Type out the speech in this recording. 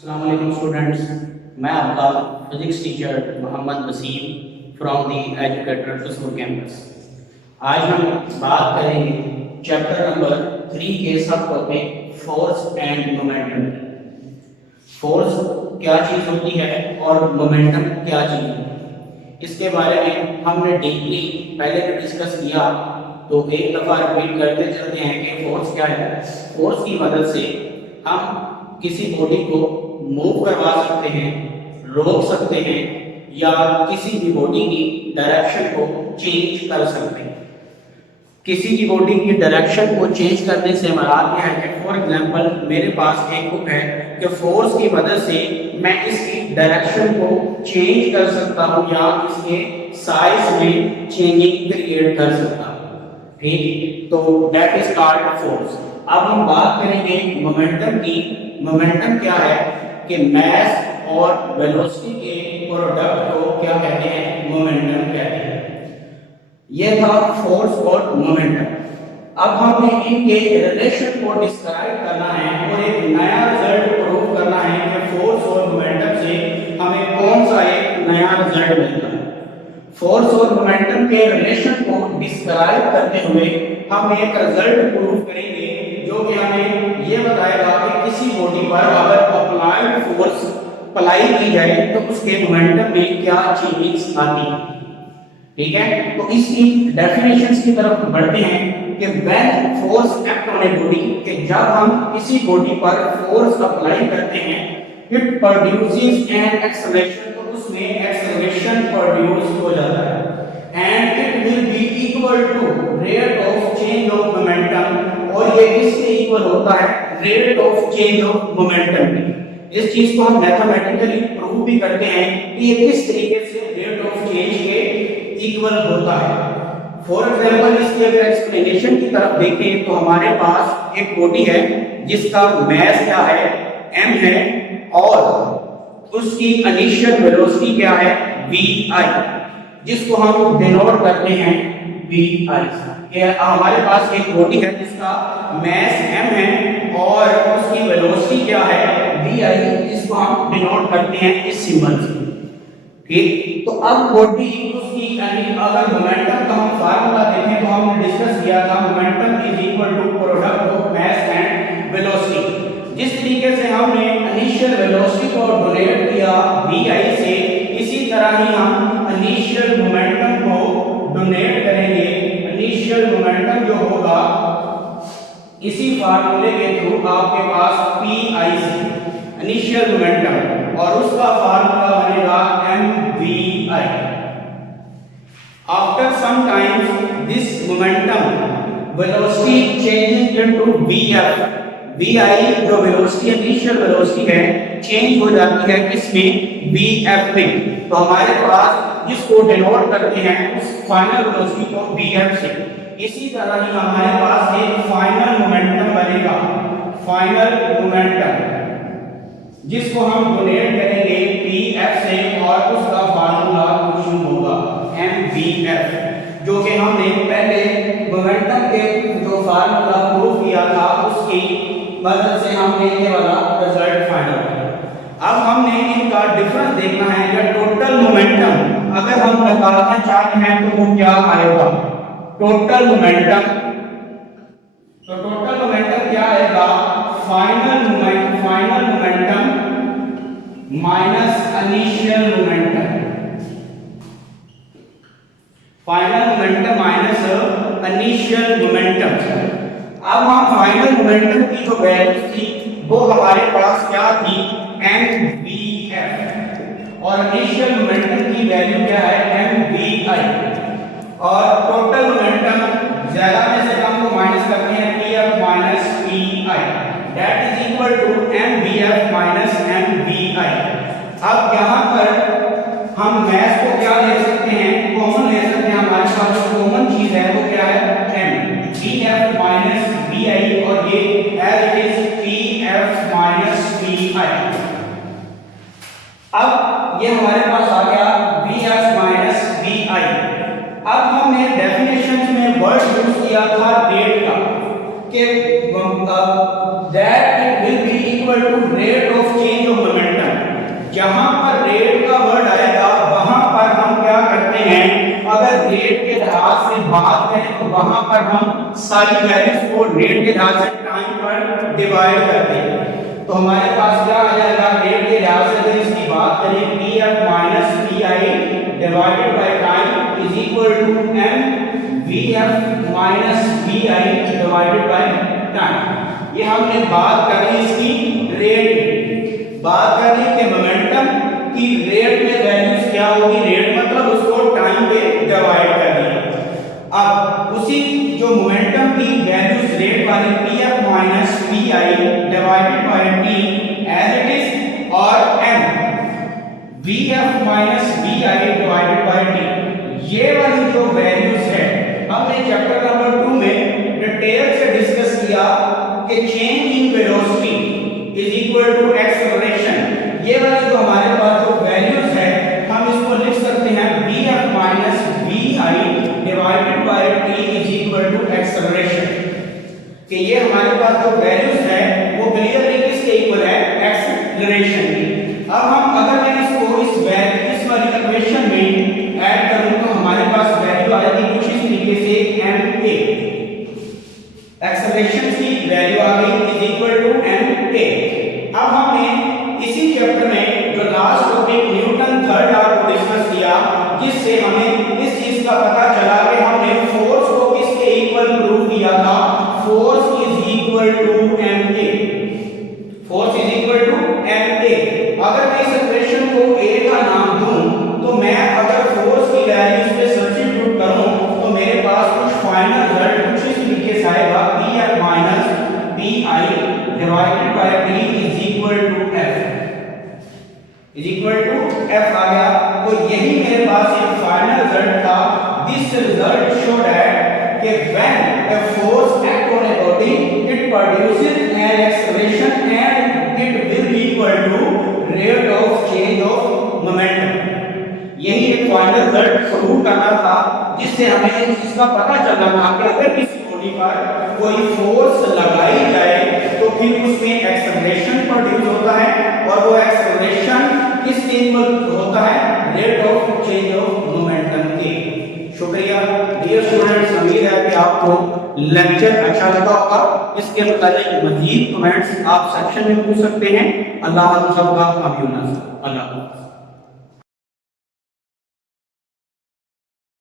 अस्सलाम वालेकुम स्टूडेंट्स, मैं आपका physics teacher Mohammad Waseem from the educator Kasur campus. आज हम बात करेंगे चैप्टर नंबर 3 के सब टॉपिक फोर्स एंड मोमेंटम की। फोर्स क्या चीज़ होती है और मोमेंटम क्या चीज़ है, इसके बारे में हमने डीपली पहले भी डिस्कस किया, तो एक दफ़ा रिपीट करते चलते हैं कि फोर्स क्या है। फोर्स की मदद से हम किसी बॉडी को मूव करवा सकते हैं, रोक सकते हैं या किसी भी बॉडी की डायरेक्शन को चेंज कर सकते हैं। किसी की बॉडी की डायरेक्शन को चेंज करने से मुराद यह है कि फॉर एग्जांपल मेरे पास एक बुक है कि फोर्स की मदद से मैं इसकी डायरेक्शन को चेंज कर सकता हूं या इसके साइज में चेंजिंग क्रिएट कर सकता हूं। ठीक, तो दैट इज कॉल्ड फोर्स। अब हम बात करेंगे मोमेंटम की। मोमेंटम क्या है कि मास और वेलोसिटी के प्रोडक्ट को क्या कहते हैं, मोमेंटम कहते हैं। यह था फोर्स और मोमेंटम। अब हमें इनके रिलेशन को डिस्क्राइब करना है और एक नया रिजल्ट प्रूव करना है कि फोर्स और मोमेंटम से हमें कौन सा एक नया रिजल्ट मिलता है। फोर्स और मोमेंटम के रिलेशन को डिस्क्राइब करते हुए हम एक रिजल्ट प्रूव करेंगे जो कि हमें यह बताएगा कि किसी बॉडी पर अगर अप्लाइड फोर्स अप्लाई की जाए तो उसके मोमेंटम में क्या चेंजेस आती है। ठीक है, तो इसकी डेफिनेशंस की तरफ बढ़ते हैं कि when force act on a body, कि जब हम किसी बॉडी पर फोर्स अप्लाई करते हैं, इट प्रोड्यूसेस एन एक्सेलरेशन, तो उसमें एक्सेलरेशन प्रोड्यूस हो जाता है and it will be equal to rate of change of momentum, और ये किसके इक्वल होता है, rate of change of momentum की। इस चीज को हम मैथमेटिकली प्रूव भी करते हैं कि ये किस तरीके से रेट ऑफ चेंज के इक्वल होता है। फॉर एग्जांपल इसकी अगर एक्सप्लेनेशन की तरफ देखें तो हमारे पास एक बॉडी है जिसका मास क्या है, m है, और उसकी इनिशियल वेलोसिटी क्या है, vi, जिसको हम डिनोट करते हैं vi। हमारे पास एक बॉडी है जिसका मास m है और उसकी वेलोसिटी क्या है, vi, जिसको हम डिनोट करते हैं इस सिंबल से। ठीक, तो अब बॉडी उसकी अगर मोमेंटम का हम फार्मूला देखें तो हमने डिस्कस किया था momentum is equal to product of mass and velocity. जिस तरीके से हमने इनिशियल वेलोसिटी को डोनेट किया vi से, इसी तरह ही हम इनिशियल मोमेंटम को डोनेट करेंगे। इनिशियल मोमेंटम जो होगा इसी फार्मूले के थ्रू आपके पास pi से इनिशियल मोमेंटम, और उसका फार्मूला बनेगा mvi। After some times this momentum velocity changes into vf। vi जो वेलोसिटी इनिशियल वेलोसिटी है चेंज हो जाती है किसमें, vf में। तो हमारे पास जिसको डिनोट करते हैं उस फाइनल वेलोसिटी को vf से, इसी तरह ही हमारे पास एक फाइनल मोमेंटम बनेगा, फाइनल मोमेंटम, जिसको हम डोनेट करेंगे pf से, और उसका फार्मूला कुछ होगा mvf, जो कि हमने पहले मोमेंटम के जो फार्मूला प्रूव किया था उसकी मदद से हमने ये वाला रिजल्ट फाइंड किया। अब हमने इनका डिफरेंस देखना है या टोटल मोमेंटम अगर हम निकालना चाहते हैं तो वो क्या आएगा, टोटल मोमेंटम। तो टोटल मोमेंटम क्या आएगा, final momentum minus initial momentum, final momentum minus initial momentum. अब हम फाइनल मोमेंटम की जो वैल्यू थी वो हमारे पास क्या थी, mvf, और इनिशियल मोमेंटम की वैल्यू क्या है, mvi, और टोटल मोमेंटम ज्यादा में से कम को माइनस करते हैं pf minus pi, that is equal to mvf minus mvi। अब यहाँ पर हम मास को क्या ले सकते हैं, कॉमन ले सकते हैं। हमारे पास जो कॉमन चीज है वो क्या है, m, pf माइनस vi, और ये as it is pf minus pi। अब ये हमारे पास आ गया vf माइनस vi। अब हमने डेफिनेशन में वर्ड यूज किया था रेट का, कि that it will be equal to rate of change of वहां पर हम सारी वैल्यूज को रेट के लिहाज से टाइम पर डिवाइड करते हैं। तो हमारे पास क्या आ जाएगा, रेट के लिहाज से अगर इसकी बात करें pf minus pi divided by time is equal to m vf minus pi divided by time. ये हमने बात कर ली इसकी रेट की, बात कर ली कि मोमेंटम की रेट में वैल्यूज क्या होगी, रेट मतलब उसको टाइम पे डिवाइड कर दिया। अब उसी जो मोमेंटम की वैल्यूज रेट वाली pf minus pi divided by t as it is और m vf minus pi divided by t, ये वाली जो वैल्यूज है हमने चैप्टर नंबर 2 में डिटेल से डिस्कस किया कि change in velocity is equal to acceleration. ये वाली जो हमारे पास जो वैल्यूज है हम इसको लिख सकते हैं vf minus vi divided by t is equal to acceleration, कि ये हमारे पास जो वैल्यूज है वो क्लियरली किसके इक्वल है, एक्सेलरेशन की। अब हम अगर मैं इसको इस वाली इक्वेशन में ऐड करूं तो हमारे पास वैल्यू आ जाएगी कुछ इस तरीके से ma, एक्सेलरेशन की वैल्यू आ गई इज इक्वल टू ma। अब हमने इसी चैप्टर में जो last topic Newton third law को डिस्कस किया, जिससे हमें इस चीज का पता चला कि हमने फोर्स को किसके इक्वल प्रूव किया था, force is equal to ma, force is equal to ma। अगर मैं इस इक्वेशन को a का नाम दूं तो मैं अगर फोर्स की वैल्यूज पे सब्स्टिट्यूट करूं तो मेरे पास कुछ फाइनल रिजल्ट कुछ इस तरीके से आएगा pf minus pi divided by t is equal to f आ गया। तो यही मेरे पास एक फाइनल रिजल्ट था। दिस रिजल्ट शो दैट कि when a force act on a body it produces an acceleration and it will be equal to rate of change of momentum। यही एक फाइनल रिजल्ट प्रूव करना था, जिससे हमें इसका पता चलना था कि अगर किसी बॉडी पर कोई फोर्स लगाई जाए तो फिर उसमें एक्सेलरेशन प्रोड्यूस होता है, और वो एक्सेलरेशन किस चीज पर होता है, rate of change of momentum के। शुक्रिया डियर स्टूडेंट्स, उम्मीद है कि आपको लेक्चर अच्छा लगा होगा। इसके मुताबिक मजीद कमेंट्स आप सेक्शन में पूछ सकते हैं। अल्लाह आप सबका अभिनंदन। अल्लाह।